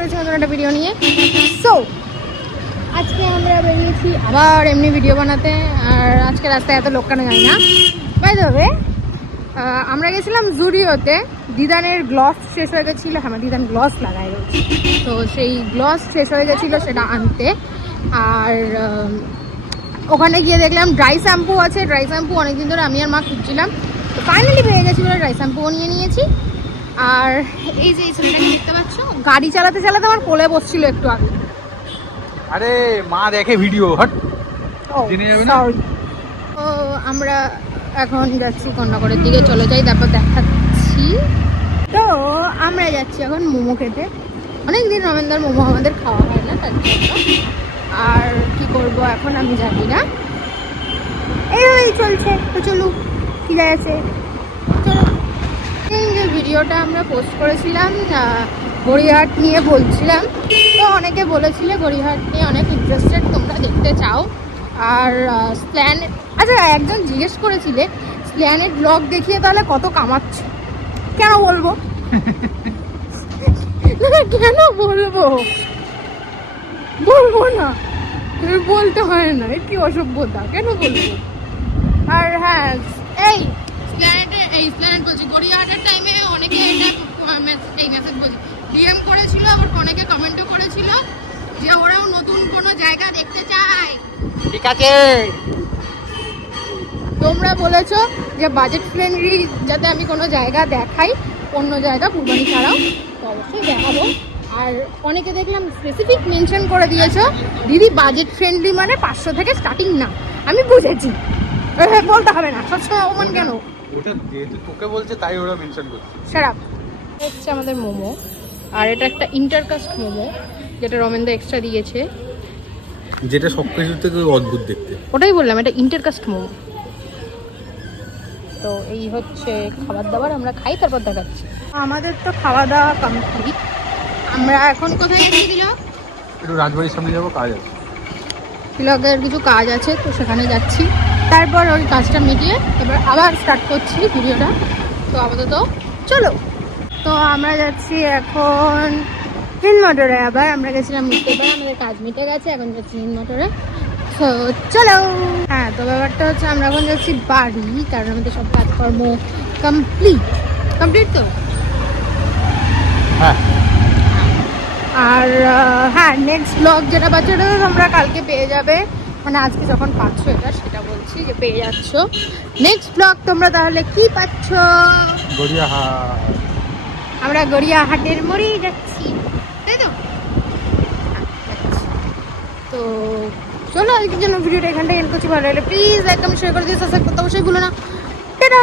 চলেছি নতুন একটা ভিডিও নিয়ে। সো আজকে আমরা বেরিয়েছি আবার এমনি ভিডিও বানাতে, আর আজকে রাস্তায় এত লোক কেন যায় না? বাই দেবে আমরা গেছিলাম জুরিওতে দিদানের গ্লস শেষ হয়ে গেছিল হ্যাঁ দিদান গ্লস লাগাই তো সেই গ্লস শেষ হয়ে গেছিল সেটা আনতে, আর ওখানে গিয়ে দেখলাম ড্রাই শ্যাম্পু আছে। ড্রাই শ্যাম্পু অনেকদিন ধরে আমি আর মা খুঁজছিলাম। তো ফাইনালি পেয়ে গেছি বলে ড্রাই শ্যাম্পুও নিয়ে নিয়েছি। আর এই যে এই ছেলেটাকে দেখতে পাচ্ছ? গাড়ি চালাতে চালাতে আমার কোলে বসছিল একটু আগে। আরে মা দেখে ভিডিও হট। জেনে যাবে না? তো আমরা এখন যাচ্ছি কন্যাগরের দিকে চলে যাই তারপর দেখাচ্ছি। তো আমরা যাচ্ছি এখন মোমো খেতে। অনেকদিন রমেন্দার মোমো আমাদের খাওয়া হয় না তার জন্য। আর কি করব এখন আমি জানি না। এই চলছে। তো চলুক কি যায় আছে। যে ভিডিওটা আমরা পোস্ট করেছিলাম আহ, গড়িয়াহাট নিয়ে বলছিলাম তো অনেকে বলেছিলে গড়িয়াহাট নিয়ে অনেক ইন্টারেস্টেড তোমরা দেখতে চাও। আর স্প্ল্যান আচ্ছা একজন জিজ্ঞেস করেছিলে স্প্ল্যানের ব্লগ দেখিয়ে তাহলে কত কামাচ্ছে? কেন বলব? কেন বলব? বলব না। বলতে হয় না কি অসভ্যতা? কেন বলব? আর হ্যাঁ এই স্প্ল্যানেটে এই স্প্ল্যানেট বলছি গড়িয়াহাটের টাইমে অনেকে এটা মেস- এই মেসেজ বলছি। ডিএম করেছিল আবার অনেকে কমেন্টও করেছিল যে ওরাও নতুন কোনো জায়গা দেখতে চায়। ঠিক আছে। তোমরা বলেছ যে বাজেট ফ্রেন্ডলি যাতে আমি কোনো জায়গা দেখাই অন্য জায়গা ফুলবানি ছাড়াও তো অবশ্যই দেখাবো। আর অনেকে দেখলাম স্পেসিফিক মেনশন করে দিয়েছ দিদি বাজেট ফ্রেন্ডলি মানে পাঁচশো থেকে স্টার্টিং না। আমি বুঝেছি। বলতে হবে না সবসময় অপমান কেন? ওটা যেহেতু তোকে বলছে তাই ওরা মেনশন করছে। সারাপ হচ্ছে আমাদের মোমো। আর এটা একটা ইন্টারকাস্ট মোমো যেটা রমেন্দা এক্সট্রা দিয়েছে। যেটা সব কিছুর থেকে অদ্ভুত দেখতে। ওটাই বললাম এটা ইন্টারকাস্ট মোমো। তো এই হচ্ছে খাবার দাবার আমরা খাই তারপর দেখাচ্ছি। আমাদের তো খাওয়া দাওয়া কমপ্লিট আমরা এখন কোথায় যাচ্ছি দিল? একটু রাজবাড়ির সামনে যাব কাজ আছে। তিলকের কিছু কাজ আছে তো সেখানে যাচ্ছি। তারপর ওই কাজটা মিটিয়ে তারপর আবার স্টার্ট করছি ভিডিওটা। তো আপাতত চলো। তো আমরা যাচ্ছি এখন নীল মোটরে আবার আমরা গেছিলাম পারে আমাদের কাজ মিটে গেছে এখন যাচ্ছি নীল মোটরে তো চলো। হ্যাঁ তো ব্যাপারটা হচ্ছে আমরা এখন যাচ্ছি বাড়ি কারণ আমাদের সব কাজকর্ম কমপ্লিট কমপ্লিট তো? হ্যাঁ। আর হ্যাঁ নেক্সট ব্লগ যেটা পাচ্ছ ওটা তোমরা কালকে পেয়ে যাবে মানে আজকে যখন পাচ্ছ এটা সেটা বলছি যে পেয়ে যাচ্ছ। নেক্সট ব্লগ তোমরা তাহলে কি পাচ্ছ? গড়িয়াহাট। আমরা গড়িয়াহাটের মোড়েই যাচ্ছি, তাই তো। তো চলো, আজকের জন্য ভিডিওটা এখানটা এন্ড করছি। ভালো লাগলে প্লিজ লাইক কমেন্ট শেয়ার করে দিও সাবস্ক্রাইব করতে অবশ্যই ভুলো না। টাটা!